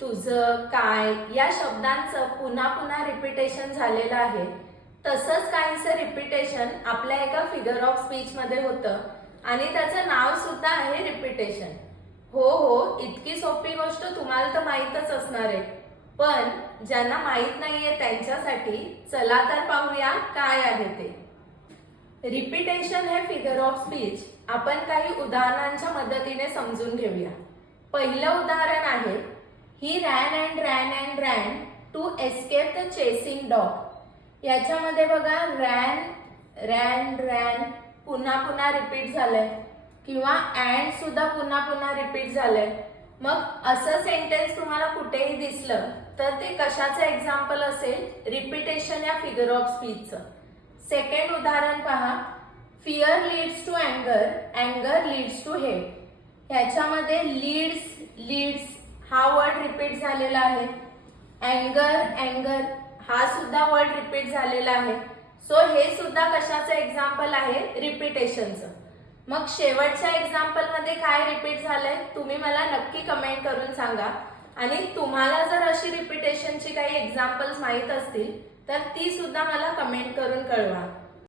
तुझं, काय या शब्दांचं पुन्हा पुन्हा रिपिटेशन झालेलं आहे. तसंच काहीसं रिपिटेशन आपल्या एका फिगर ऑफ स्पीच मध्ये होतं आणि त्याचं नाव सुद्धा आहे रिपिटेशन. हो, इतकी सोपी गोष्ट तुम्हाला तर माहीतच असणार आहे, पण ज्यांना माहीत नाहीये त्यांच्यासाठी चला तर पाहूया काय आहे ते. रिपिटेशन हे फिगर ऑफ स्पीच आपण काही उदाहरणांच्या मदतीने समजून घेऊया. पहिलं उदाहरण आहे, ही ran and ran to escape the chasing dog. याच्यामध्ये बघा रॅन रॅन पुन्हा पुन्हा रिपीट झालंय किंवा अँड सुद्धा पुन्हा पुन्हा रिपीट झालंय. मग असं सेंटेन्स तुम्हाला कुठेही दिसलं तर ते कशाचं एक्झाम्पल असेल? रिपिटेशन या फिगर ऑफ स्पीचचं. सेकंड उदाहरण पहा, फिअर लीड्स टू अँगर, अँगर लीड्स टू हेट. ह्याच्यामध्ये लीड्स हा वर्ड रिपीट झालेला आहे. अँगर हा सुद्धा वर्ड रिपीट झालेला आहे. सो हे सुद्धा कशाचं एक्झाम्पल आहे? रिपिटेशनचं. मग शेवटच्या एक्झाम्पल मध्ये काय रिपीट झालंय तुम्ही मला नक्की कमेंट करून सांगा. आणि तुम्हाला जर अशी रिपिटेशनची काही एक्झाम्पल्स माहीत असतील तर ती सुद्धा मला कमेंट करून कळवा.